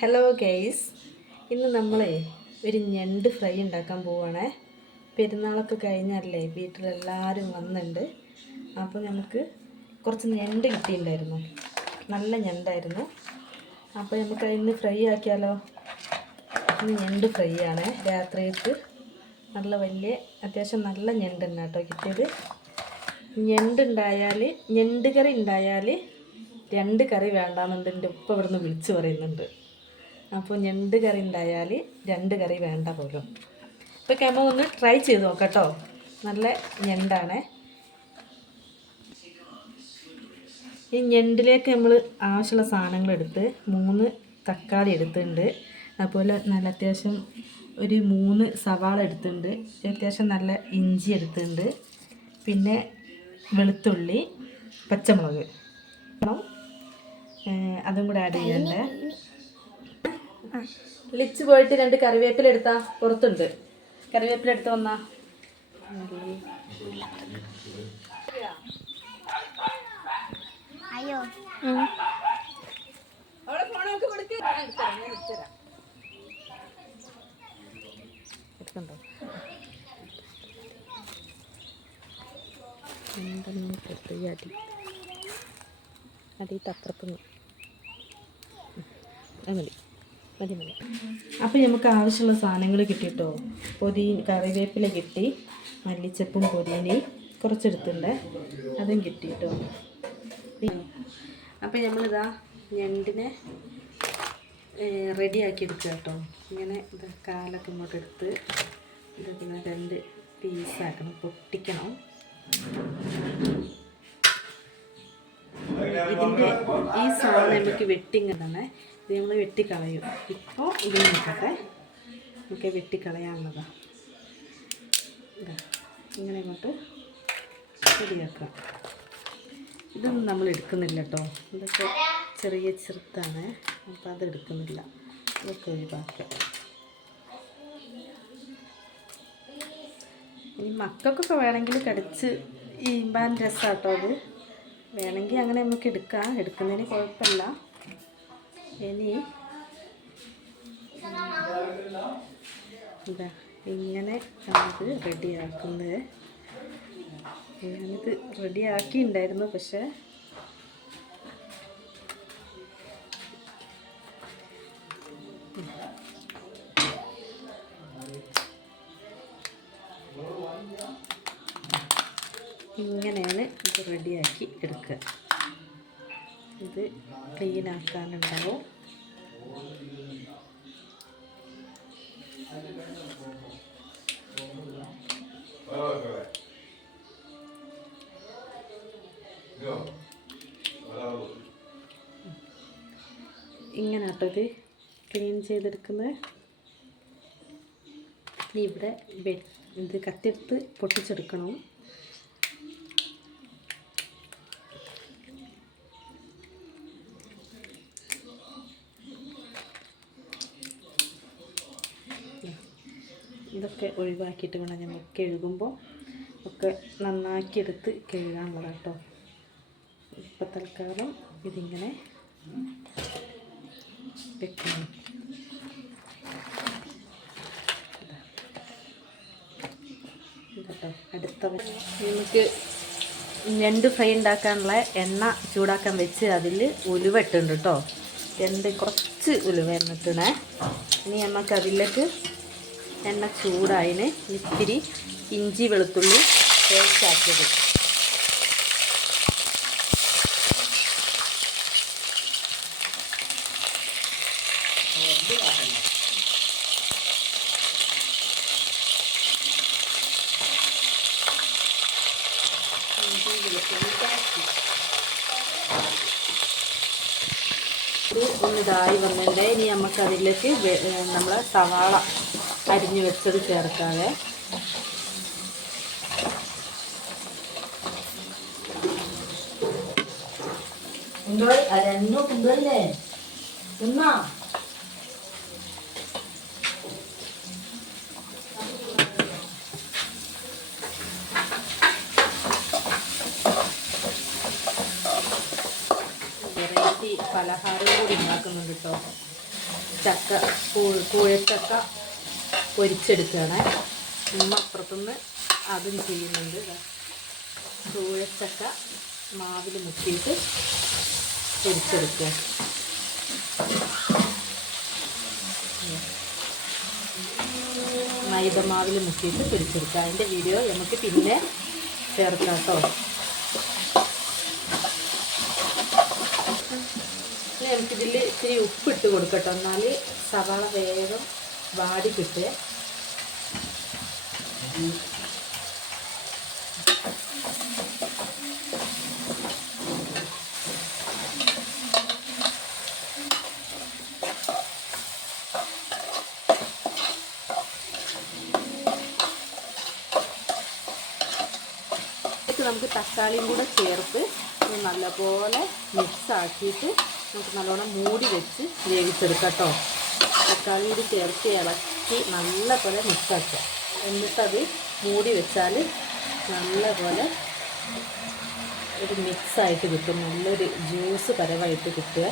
Hello guys, ഇന്ന് നമ്മൾ ഒരു ഞണ്ട് ഫ്രൈ ഉണ്ടാക്കാൻ പോവുകയാണേ. പെരുന്നാളൊക്കെ കഴിഞ്ഞല്ലേ, വീട്ടിലെല്ലാവരും വന്നിട്ടുണ്ട്. അപ്പോൾ നമുക്ക് കുറച്ച് ഞണ്ട് കിട്ടിയിട്ടുണ്ടായിരുന്നു, നല്ല ഞണ്ടായിരുന്നു. അപ്പോൾ നമുക്ക് ഇന്ന് ഫ്രൈ ആക്കിയാലോ. ഇന്ന് ഞണ്ട് ഫ്രൈ ആണ് രാത്രിക്ക്. നല്ല വലിയ അത്യാവശ്യം നല്ല ഞണ്ട് തന്നെ കേട്ടോ കിട്ടിയത്. ഞണ്ട് കറി ഉണ്ടായാൽ 2 കറി വേണ്ടാന്നുണ്ട് എൻ്റെ ഉപ്പ ഇവിടുന്ന് വിളിച്ച് പറയുന്നുണ്ട്. അപ്പോൾ ഞണ്ട് കറി ഉണ്ടായാൽ 2 കറി വേണ്ട പോലും. ഇപ്പോൾ നമ്മൾ ഒന്ന് ട്രൈ ചെയ്ത് നോക്കാം കേട്ടോ. നല്ല ഞണ്ടാണ്. ഈ ഞണ്ടിലേക്ക് നമ്മൾ ആവശ്യമുള്ള സാധനങ്ങൾ എടുത്ത് 3 തക്കാളി എടുത്തിട്ടുണ്ട്. അതുപോലെ നല്ല അത്യാവശ്യം ഒരു 3 സവാള എടുത്തിട്ടുണ്ട്. അത്യാവശ്യം നല്ല ഇഞ്ചി എടുത്തിട്ടുണ്ട്. പിന്നെ വെളുത്തുള്ളി, പച്ചമുളക് അതും കൂടെ ആഡ് ചെയ്യണ്ടേ. ലിച്ച് പോയിട്ട് 2 കറിവേപ്പില എടുത്താ പുറത്തുണ്ട്. കറിവേപ്പില എടുത്ത് വന്നാ അയ്യോ എടുക്കണ്ടോ. അടി തപ്പുറത്തുനിന്ന് മതി മതി മതി. അപ്പോൾ നമുക്ക് ആവശ്യമുള്ള സാധനങ്ങൾ കിട്ടിയിട്ടോ. കറിവേപ്പില കിട്ടി, മല്ലിച്ചപ്പും പൊതിനയും കുറച്ചെടുത്തിട്ടുണ്ട്, അതും കിട്ടിയിട്ടോ. അപ്പോൾ നമ്മളിതാ ഞണ്ടിനെ റെഡിയാക്കി എടുക്കുക കേട്ടോ. ഇങ്ങനെ ഇത് കാലൊക്കെ ഇങ്ങോട്ട് എടുത്ത് ഇതൊക്കെ 2 പീസാക്കണം, പൊട്ടിക്കണം. ഇതിൻ്റെ ഈ സാധനം നമുക്ക് വെട്ടിങ്ങതാണ്. ഇത് നമ്മൾ വെട്ടിക്കളയും. ഇപ്പോൾ ഇത് നോക്കട്ടെ, നമുക്ക് വെട്ടിക്കളയാനുള്ളതാണ്. ഇങ്ങനെ ഇങ്ങോട്ട് റെഡിയാക്കാം. ഇതൊന്നും നമ്മൾ എടുക്കുന്നില്ല കേട്ടോ. ഇതൊക്കെ ചെറിയ ചെറുത്താണ്, അപ്പോൾ അതെടുക്കുന്നില്ല. ഇതൊക്കെ ഒഴിവാക്കാം. ഇനി മക്കൾക്കൊക്കെ വേണമെങ്കിൽ കടിച്ച് ഈമ്പാൻ രസമാട്ടോ. അത് വേണമെങ്കിൽ അങ്ങനെ നമുക്ക് എടുക്കാം, എടുക്കുന്നതിന് കുഴപ്പമില്ല. ഇനി ഇതാ ഇങ്ങനെ നമുക്ക് റെഡിയാക്കുന്നത്. ഞാനിത് റെഡിയാക്കിയിട്ടുണ്ടായിരുന്നു, പക്ഷേ ഇങ്ങനെയാണ് ഇത് റെഡിയാക്കി എടുക്കുക. ഇത് ക്ലീൻ ആക്കാനുണ്ടാവും. ഇങ്ങനെ കേട്ടോ ഇത് ക്ലീൻ ചെയ്തെടുക്കുന്നത്. ഇനി ഇവിടെ ഇത് കത്തിയെടുത്ത് പൊട്ടിച്ചെടുക്കണം. ഇതൊക്കെ ഒഴിവാക്കിയിട്ട് വേണം നമ്മൾ കഴുകുമ്പോൾ ഒക്കെ നന്നാക്കിയെടുത്ത് കഴുകാനുള്ളത് കേട്ടോ. ഇപ്പം തൽക്കാലം ഇതിങ്ങനെ വെക്കണം. കേട്ടോ അടുത്ത നമുക്ക് ഞണ്ട് ഫ്രൈ ഉണ്ടാക്കാനുള്ള എണ്ണ ചൂടാക്കാൻ വെച്ച് അതിൽ ഉലുവ ഇട്ടുണ്ട് കേട്ടോ. കുറച്ച് ഉലുവ എന്നിട്ടണേ. ഇനി നമുക്ക് അതിലേക്ക് എണ്ണ ചൂടായതിന് ഇത്തിരി ഇഞ്ചി വെളുത്തുള്ളി പേസ്റ്റ് ആക്കിയത്. ഒന്നിതായി വന്നിട്ടുണ്ട്. ഇനി നമുക്ക് അതിലേക്ക് നമ്മളെ സവാള അരിഞ്ഞു വെച്ചത് ചേർക്കാതെ വെറൈറ്റി പലഹാരം കൂടി ഉണ്ടാക്കുന്നുണ്ട് കേട്ടോ. ചക്ക കൂഴച്ചക്ക പൊരിച്ചെടുക്കുകയാണ്. അപ്പുറത്തുനിന്ന് അതും ചെയ്യുന്നുണ്ട്. കൂഴച്ചക്ക മാവിൽ മുക്കിയിട്ട് പൊരിച്ചെടുക്കുക. മൈദമാവിൽ മുക്കിയിട്ട് പൊരിച്ചെടുക്കുക. അതിൻ്റെ വീഡിയോ നമുക്ക് പിന്നെ ചേർക്കാം കേട്ടോ. നമുക്കിതിൽ ഇത്തിരി ഉപ്പിട്ട് കൊടുക്കട്ടോ, എന്നാൽ സവാള വേഗം വാടി കിട്ടുക. നമുക്ക് തക്കാളിയും കൂടെ ചേർത്ത് നല്ലപോലെ മിക്സ് ആക്കിയിട്ട് നമുക്ക് നല്ലോണം മൂടി വെച്ച് വേവിച്ചെടുക്കാം കേട്ടോ. തക്കാളി കൂടി ചേർത്ത് ഇളക്കി നല്ലപോലെ മിക്സാക്കുക. എന്നിട്ടത് മൂടി വെച്ചാൽ നല്ലപോലെ ഒരു മിക്സായിട്ട് കിട്ടും. നല്ലൊരു ജ്യൂസ് പരമായിട്ട് കിട്ടുക.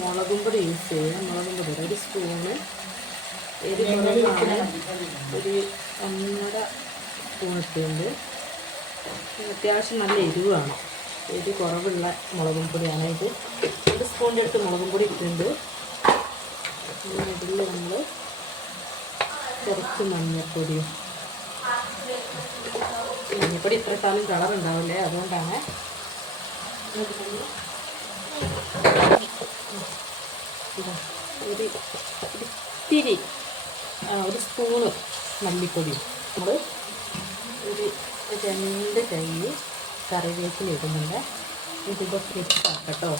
മുളകും പൊടി യൂസ് ചെയ്യുക. മുളകും പൊടി ഒരു സ്പൂണ്, എരിമുളകാണ് ഒരു 1.5 സ്പൂൺ ഇട്ടുണ്ട്. അത്യാവശ്യം നല്ല എരിവാണ്. എരി കുറവുള്ള മുളകും പൊടിയാണ് ഇത്. 1 സ്പൂണിൻ്റെ അടുത്ത് മുളകും പൊടി ഇട്ടിട്ടുണ്ട്. ഇതിൽ നമ്മൾ കുറച്ച് മഞ്ഞൾപ്പൊടിയും. മഞ്ഞൾപ്പൊടി ഇത്രക്കാലം കളർ ഉണ്ടാവില്ലേ, അതുകൊണ്ടാണ്. ഇത്തിരി 1 സ്പൂണ് മല്ലിപ്പൊടി. നമ്മൾ ഒരു 2 കൈ കറിവേപ്പില ഇടുന്നുണ്ട്. ഇതിപ്പോൾ മിക്സ് ആക്കട്ടോ.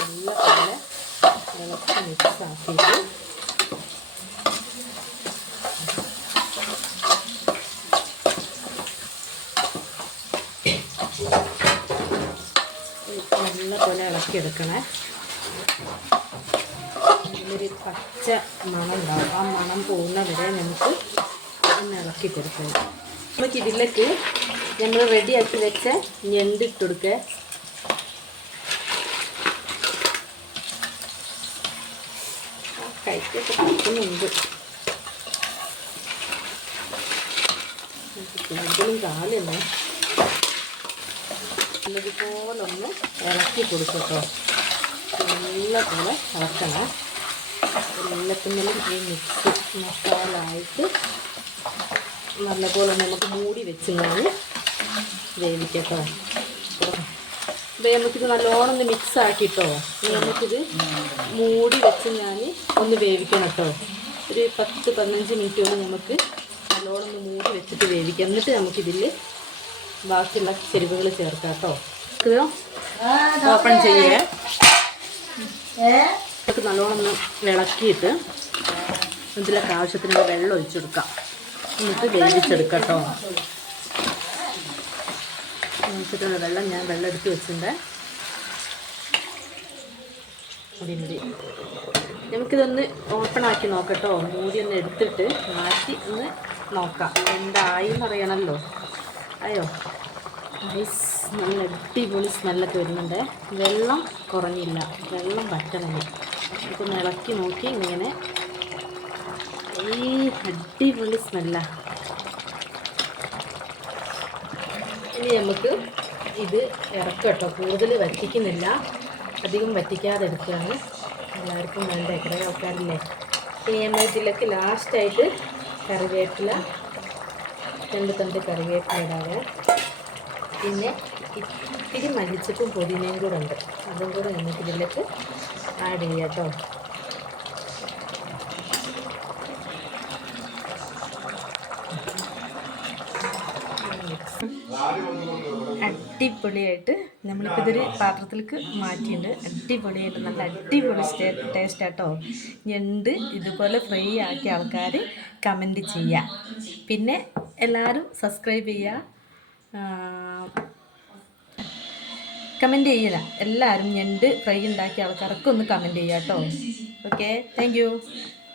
നല്ലപോലെ ഇളക്കി മിക്സ് ആക്കിയിട്ട് നല്ലപോലെ ഇളക്കിയെടുക്കണേ. ഇതിലൊരു പച്ച മണം ഉണ്ടാവും. ആ മണം പോകുന്ന വരെ നമുക്ക് ഒന്ന് ഇളക്കി കൊടുക്കുക. നമുക്ക് ഇതിലേക്ക് നമ്മൾ റെഡിയാക്കി വെച്ച ഞണ്ടിട്ട് കൊടുക്കുക. കൈക്കൊക്കെ പറ്റുന്നുണ്ട്. കൂടുതലും കാലല്ലേ. നല്ലതുപോലൊന്ന് ഇളക്കി കൊടുക്കട്ടോ. നല്ലപോലെ ഇളക്കണം. എല്ലാത്തിനും ഈ മിക്സ് മസാല ആയിട്ട് നല്ലപോലെ നമുക്ക് മൂടി വെച്ച് ഞാൻ വേവിക്കട്ടോ. അപ്പോൾ നമുക്കിത് നല്ലോണം ഒന്ന് മിക്സ് ആക്കിട്ടോ. നമുക്കിത് മൂടി വെച്ച് ഞാൻ ഒന്ന് വേവിക്കണം കേട്ടോ. ഒരു 10-15 മിനിറ്റോളം നമുക്ക് നല്ലോണം ഒന്ന് മൂടി വെച്ചിട്ട് വേവിക്കാം. എന്നിട്ട് നമുക്കിതിൽ ബാക്കിയുള്ള ചേരുവകൾ ചേർക്കാം കേട്ടോ. ഓപ്പൺ ചെയ്യേ. നമുക്ക് നല്ലോണം ഒന്ന് ഇളക്കിയിട്ട് ഇതിലൊക്കെ ആവശ്യത്തിനുള്ള വെള്ളം ഒഴിച്ചെടുക്കാം. എന്നിട്ട് വേവിച്ചെടുക്കാം കേട്ടോ. ആവശ്യത്തിനുള്ള വെള്ളം ഞാൻ എടുത്ത് വെച്ചിട്ടുണ്ട്. മതി. നമുക്കിതൊന്ന് ഓപ്പൺ ആക്കി നോക്കട്ടോ. മൂടി ഒന്ന് എടുത്തിട്ട് മാറ്റി ഒന്ന് നോക്കാം. എന്തായി എന്നറിയണമല്ലോ. അയ്യോ ഐസ് നല്ല അടിപൊളി സ്മെല്ലൊക്കെ വരുന്നുണ്ട്. വെള്ളം കുറഞ്ഞില്ല, വെള്ളം വറ്റണം. നമുക്കൊന്ന് ഇളക്കി നോക്കി ഇങ്ങനെ ഈ അടിപൊളി സ്മെല്ലാണ്. ഇനി നമുക്ക് ഇത് ഇറക്കാം കേട്ടോ. കൂടുതൽ വറ്റിക്കുന്നില്ല, അധികം വറ്റിക്കാതെ എടുക്കുകയാണ്. എല്ലാവർക്കും വേണ്ട കുറേ ആൾക്കാരില്ലേ. ഇനി നമ്മൾ ഇതിലേക്ക് ലാസ്റ്റായിട്ട് കറിവേപ്പില, 2 തണ്ട് കറിവേപ്പില ഇടാതെ, പിന്നെ ഇത്തിരി മല്ലിച്ചപ്പും പുതിനയും കൂടെ ഉണ്ട്. അതും കൂടെ നമുക്ക് ഇതിലേക്ക് ആഡ് ചെയ്യാം കേട്ടോ. അടിപൊളിയായിട്ട് നമ്മളിപ്പോൾ ഇതൊരു പാത്രത്തിലേക്ക് മാറ്റിയിട്ടുണ്ട്. അടിപൊളിയായിട്ട് നല്ല അടിപൊളി ടേസ്റ്റ് ആട്ടോ. ഞണ്ട് ഇതുപോലെ ഫ്രൈ ആക്കിയ ആൾക്കാർ കമൻറ്റ് ചെയ്യുക. പിന്നെ എല്ലാവരും സബ്സ്ക്രൈബ് ചെയ്യുക. കമൻറ്റ് ചെയ്യില്ല എല്ലാവരും ഞണ്ട് ഫ്രൈ ഉണ്ടാക്കിയ ആൾക്കാരൊക്കെ ഒന്ന് കമൻറ്റ് ചെയ്യാം കേട്ടോ. Okay, thank you.